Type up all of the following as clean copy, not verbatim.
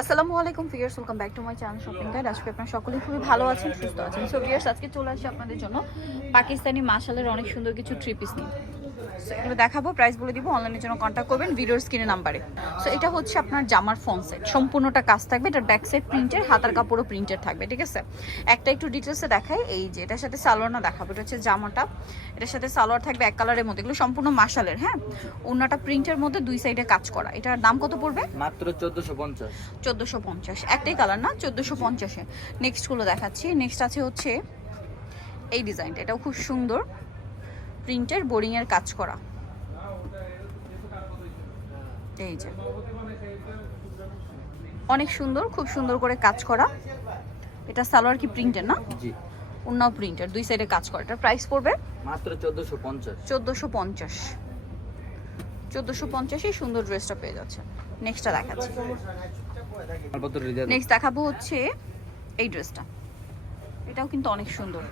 আসসালামু আলাইকুম viewers, welcome back to my channel shopping guide. আজকে আপনারা সকলেই খুবই ভালো আছেন, সুস্থ আছেন। সো ভিউয়ার্স, আজকে চলে আসি আপনাদের জন্য পাকিস্তানি মাশালের অনেক সুন্দর কিছু থ্রি পিস নিয়ে। সো এগুলো দেখাবো, প্রাইস বলে দিব, অনলাইনের জন্য কন্ট্যাক্ট করবেন ভিডিওর স্ক্রিনে নাম্বারে। সো এটা হচ্ছে আপনার জামার ফ্রন্ট সাইড, সম্পূর্ণটা কাজ থাকবে। এটার ব্যাক সাইড প্রিন্টের, হাতার কাপড়ও প্রিন্টের থাকবে, ঠিক আছে। একটা একটু ডিটেলসে দেখাই, এই যে এটার সাথে সালোয়ার না দেখাবো, এটা হচ্ছে জামাটা, এটার সাথে সালোয়ার থাকবে এক কালারের মধ্যে, এগুলো সম্পূর্ণ মাশালের। হ্যাঁ, ওড়নাটা প্রিন্টের মধ্যে দুই সাইডে কাজ করা। এটার দাম কত পড়বে? মাত্র 1450। 1450, একটাই কালার না, 1450-এ। নেক্সটগুলো দেখাচ্ছি। নেক্সট আছে হচ্ছে এই ডিজাইনটা, এটাও খুব সুন্দর, প্রিন্টের বোরিংয়ের কাজ করা। এই যে অনেক সুন্দর, খুব সুন্দর করে কাজ করা। এটা সালোয়ার কি প্রিন্টের না? জি, ওড়নাও প্রিন্টের, দুই সাইডে কাজ করা। এটার প্রাইস পড়বে মাত্র 1450। 1450-এই সুন্দর ড্রেসটা পেয়ে যাচ্ছে। নেক্সটটা দেখাচ্ছি। নেক্সট দেখাবো হচ্ছে এই ড্রেসটা, এটাও কিন্তু অনেক সুন্দর।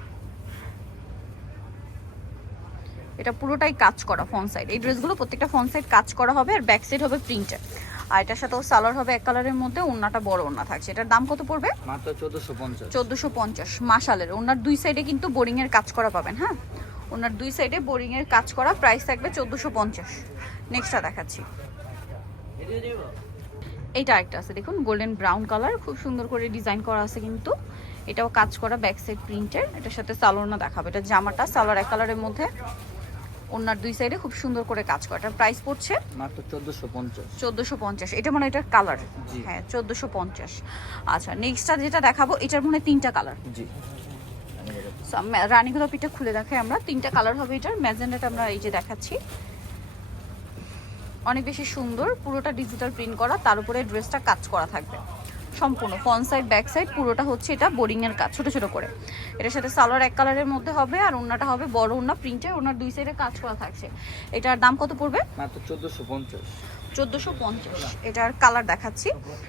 এটা পুরোটাই কাজ করা ফ্রন্ট সাইড। এই ড্রেসগুলো প্রত্যেকটা ফ্রন্ট সাইড কাজ করা হবে, আর ব্যাক সাইড হবে প্রিন্টের। আর এটার সাথেও সালোয়ার হবে এক কালারের মধ্যে, ওড়নাটা বড় ওড়না থাকছে। এটার দাম কত পড়বে? মাত্র 1450। 1450 মাশালের। ওড়নার দুই সাইডে কিন্তু বোরিং এর কাজ করা পাবেন। হ্যাঁ, ওড়নার দুই সাইডে বোরিং এর কাজ করা, প্রাইস থাকবে 1450। নেক্সটটা দেখাচ্ছি। এইটা আরেকটা আছে, দেখুন, গোল্ডেন ব্রাউন কালার, খুব সুন্দর করে ডিজাইন করা আছে কিন্তু। এটাও কাজ করা, ব্যাক সাইড প্রিন্টের। এটার সাথে সালোয়ার না দেখাবে, এটা জামাটা সালোয়ার এক কালারের মধ্যে, ওনার দুই সাইডে খুব সুন্দর করে কাজ করা। এটার প্রাইস পড়ছে মাত্র 1450। 1450। এটা মানে এটার কালার, হ্যাঁ, 1450। আচ্ছা, নেক্সটটা যেটা দেখাবো, এটার মনে তিনটা কালার। জি, রানী গোলাপিটা খুলে দেখাই আমরা। তিনটা কালার হবে এটার। ম্যাজেন্ডাটা আমরা এই যে দেখাচ্ছি, অনেক বেশি সুন্দর, পুরোটা ডিজিটাল প্রিন্ট করা, তার উপরে ড্রেসটা কাজ করা থাকবে সম্পূর্ণ ফ্রন্ট সাইড ব্যাক সাইড পুরোটা হচ্ছে এটা বোরিং এর কাজ, ছোট ছোট করে। এটার সাথে সালোয়ার এক কালারের মধ্যে হবে, আর ওড়নাটা হবে বড় ওড়না প্রিন্টের, ওড়নার দুই সাইডে কাজ করা থাকছে। এটার দাম কত পড়বে? মাত্র 1450। 1450। এটার কালার দেখাচ্ছি,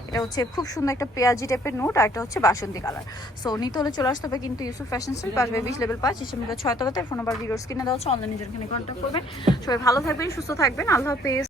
এটা হচ্ছে খুব সুন্দর একটা পেঁয়াজি টাইপের নোট, আর এটা হচ্ছে বাসন্তী কালার। সো নিতে হলে চলে আসতে হবে কিন্তু ইউসুফ ফ্যাশন স্টাইল, 5/20 লেভেল 5, ইসলামিকা 6 তলাতে। ফোন নাম্বার ভিডিওস কিনে দেওয়া হচ্ছে, অনলাইনের জন্য এখানে কন্ট্যাক্ট করবেন। সবাই ভালো থাকবেন, সুস্থ থাকবেন, আল্লাহ হাফেজ।